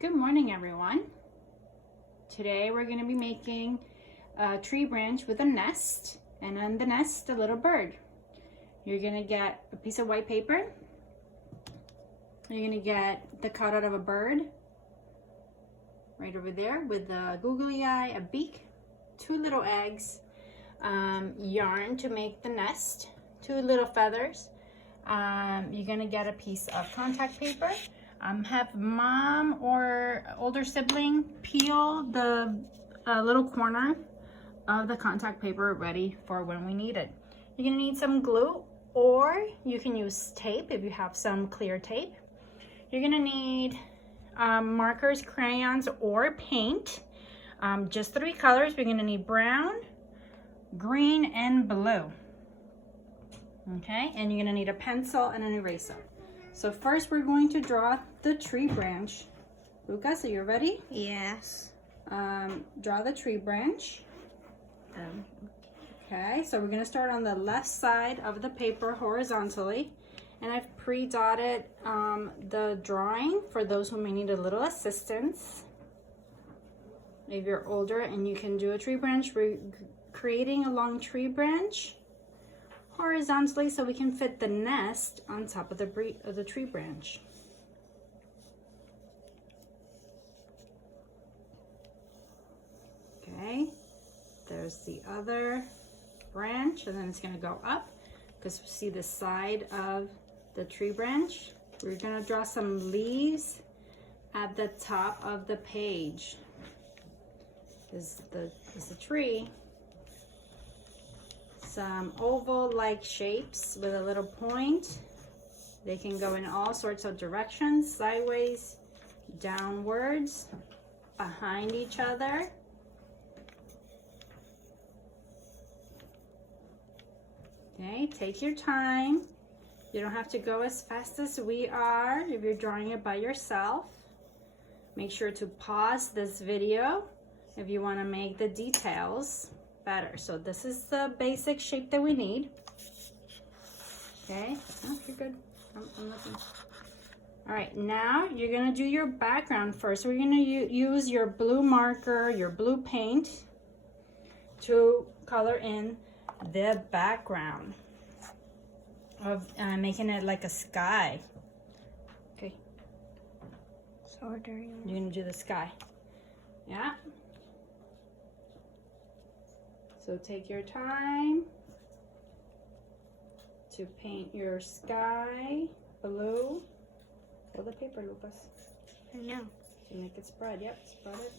Good morning, everyone. Today we're going to be making a tree branch with a nest, and on the nest a little bird. You're going to get a piece of white paper. You're going to get the cutout of a bird right over there with a googly eye, a beak, 2 little eggs, yarn to make the nest, 2 little feathers. You're going to get a piece of contact paper. Have mom or older sibling peel the little corner of the contact paper ready for when we need it. You're gonna need some glue, or you can use tape if you have some clear tape. You're gonna need markers, crayons, or paint. Just 3 colors. We're gonna need brown, green, and blue. Okay, and you're gonna need a pencil and an eraser. So first we're going to draw the tree branch. Lucas, are you ready? Yes. Draw the tree branch. Okay, so we're going to start on the left side of the paper horizontally. And I've pre-dotted the drawing for those who may need a little assistance. If you're older and you can do a tree branch, we're creating a long tree branch horizontally so we can fit the nest on top of the tree branch. Okay, there's the other branch, and then it's going to go up because we see the side of the tree branch. We're going to draw some leaves at the top of the page. Is the tree. Some oval-like shapes with a little point. They can go in all sorts of directions, sideways, downwards, behind each other. Okay, take your time. You don't have to go as fast as we are if you're drawing it by yourself. Make sure to pause this video if you want to make the details better. So this is the basic shape that we need. Okay, oh, you're good. I'm looking. All right, now you're gonna do your background first. We're gonna use your blue marker, your blue paint to color in the background of making it like a sky. Okay. So you're gonna do the sky. Yeah. So take your time to paint your sky blue. Hold the paper, Lucas. I know. To make it spread. Yep, spread it.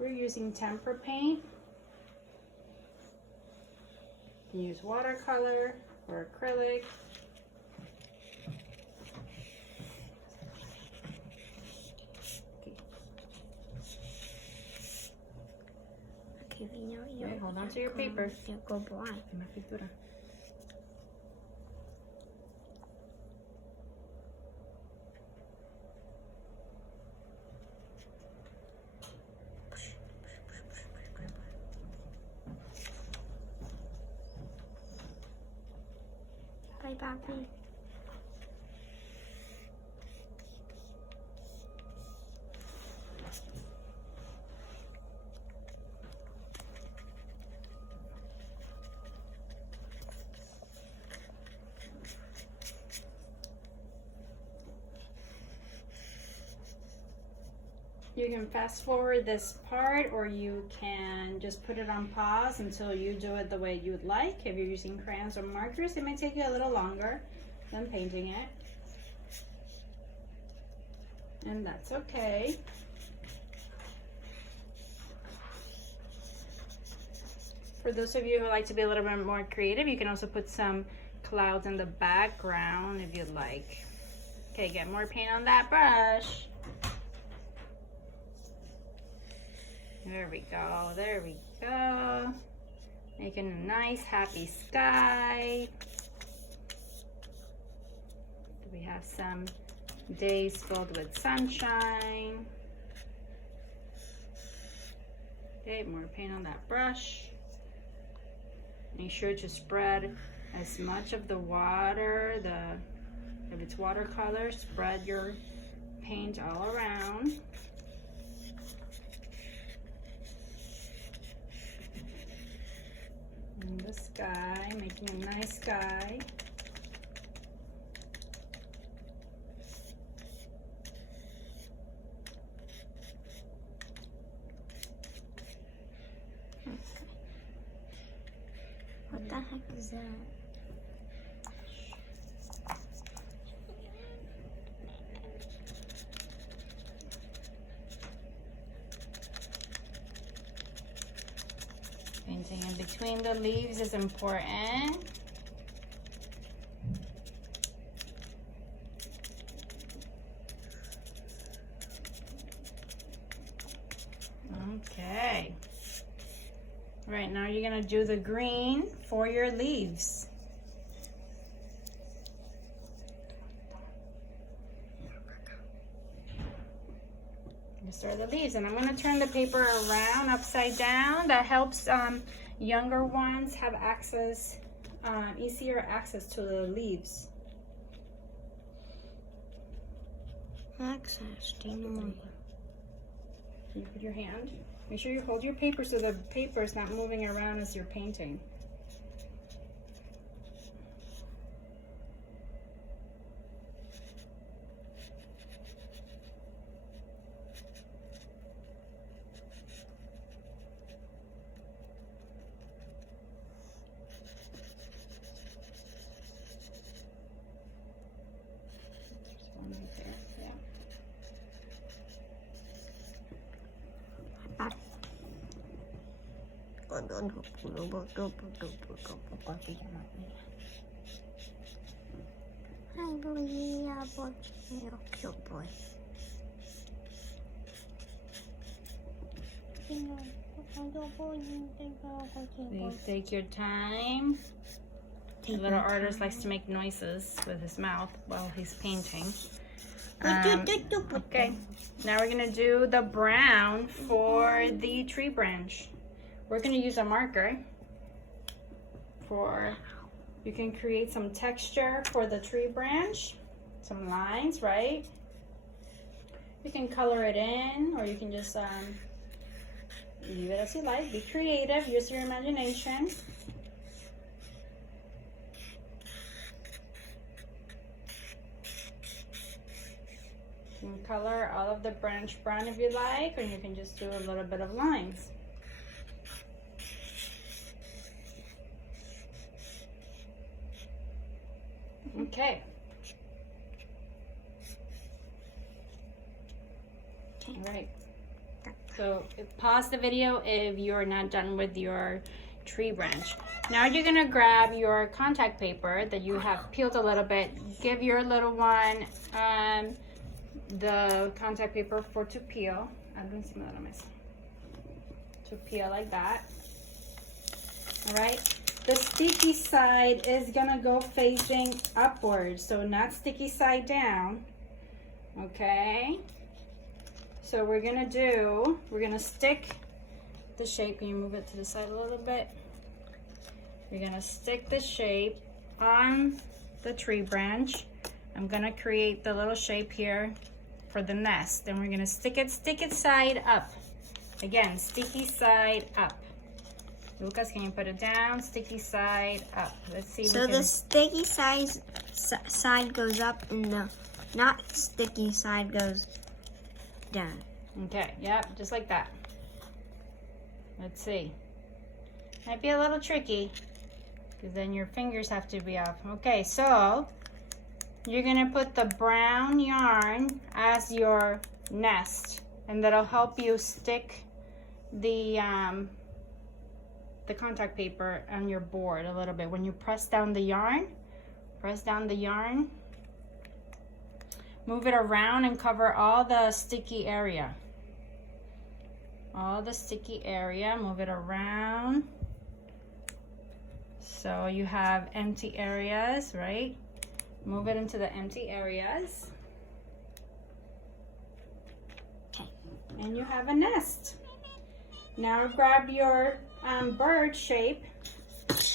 We're using tempera paint. You can use watercolor or acrylic. Okay, hold on to your paper. Go blind. Bye, Papi. You can fast forward this part, or you can just put it on pause until you do it the way you'd like. If you're using crayons or markers, it may take you a little longer than painting it. And that's okay. For those of you who like to be a little bit more creative, you can also put some clouds in the background if you'd like. Okay, get more paint on that brush. There we go, there we go. Making a nice, happy sky. We have some days filled with sunshine. Okay, more paint on that brush. Make sure to spread as much of the water, the If it's watercolor, spread your paint all around. And the sky, making a nice sky. What the heck is that? Painting in between the leaves is important. Okay. Right, now you're gonna do the green for your leaves. These are the leaves, and I'm gonna turn the paper around upside down. That helps younger ones have access, easier access to the leaves. Access, do you know? Can you put your hand? Make sure you hold your paper so the paper is not moving around as you're painting. There's one right there, yeah. Cute boy. Please take your time. The little artist likes to make noises with his mouth while he's painting. Okay, now we're gonna do the brown for the tree branch. We're gonna use a marker you can create some texture for the tree branch, some lines, right? You can color it in, or you can just leave it as you like. Be creative, use your imagination. You can color all of the branch brown if you like, or you can just do a little bit of lines. Okay. All right. So pause the video if you're not done with your tree branch. Now you're gonna grab your contact paper that you have peeled a little bit. Give your little one the contact paper to peel. To peel like that. All right. The sticky side is gonna go facing upwards, so not sticky side down. Okay. So we're gonna stick the shape. Can you move it to the side a little bit? We're gonna stick the shape on the tree branch. I'm gonna create the little shape here for the nest, and we're gonna stick it side up. Again, sticky side up. Lucas, can you put it down? Sticky side up. Let's see. So the sticky side goes up, and the not sticky side goes down. Okay, yep, just like that. Let's see. Might be a little tricky, because then your fingers have to be off. Okay, so you're gonna put the brown yarn as your nest, and that'll help you stick the contact paper on your board a little bit. When you press down the yarn, move it around and cover all the sticky area. Move it around. So you have empty areas, right? Move it into the empty areas. Okay. And you have a nest. Now grab your bird shape,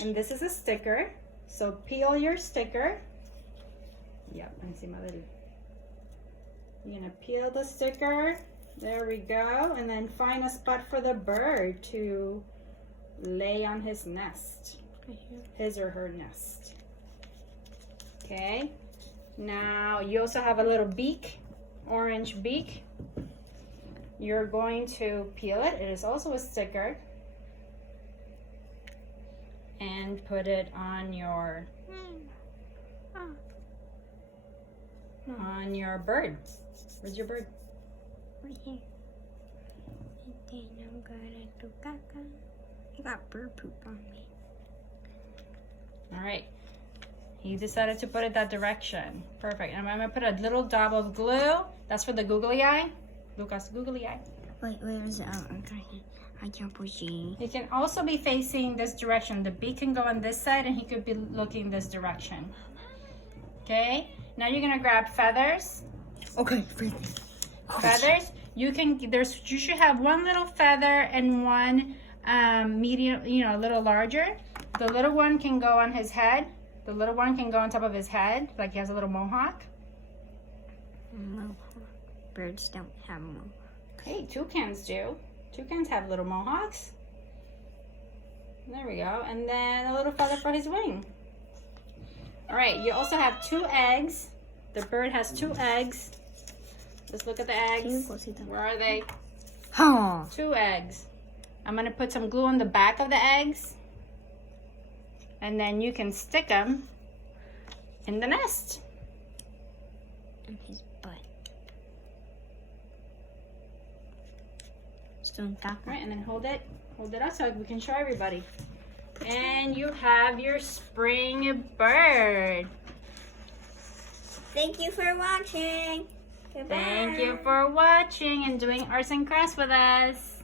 and this is a sticker. So peel your sticker. Yep, encima del. You're gonna peel the sticker. There we go. And then find a spot for the bird to lay on his nest. His or her nest. Okay. Now you also have a little beak, orange beak. You're going to peel it. It is also a sticker. And put it on your bird. Where's your bird? Right here. And then I'm gonna do caca. I got bird poop on me. All right. He decided to put it that direction. Perfect. And I'm gonna put a little dab of glue. That's for the googly eye. Lucas, googly eye. Wait, where is it? Oh, okay. I can't push it. He can also be facing this direction. The beak can go on this side and he could be looking this direction. Okay. Now you're gonna grab feathers. Okay, Feathers. You should have one little feather and one medium, a little larger. The little one can go on his head. The little one can go on top of his head, like he has a little mohawk. Mohawk. Birds don't have mohawk. Hey, toucans do. Toucans have little mohawks. There we go. And then a little feather for his wing. All right, you also have 2 eggs. The bird has 2 eggs. Let's look at the eggs. Where are they? Huh. 2 eggs. I'm gonna put some glue on the back of the eggs. And then you can stick them in the nest. In his butt. Still All right, and then hold it up so we can show everybody. And you have your spring bird. Thank you for watching. Goodbye. Thank you for watching and doing arts and crafts with us.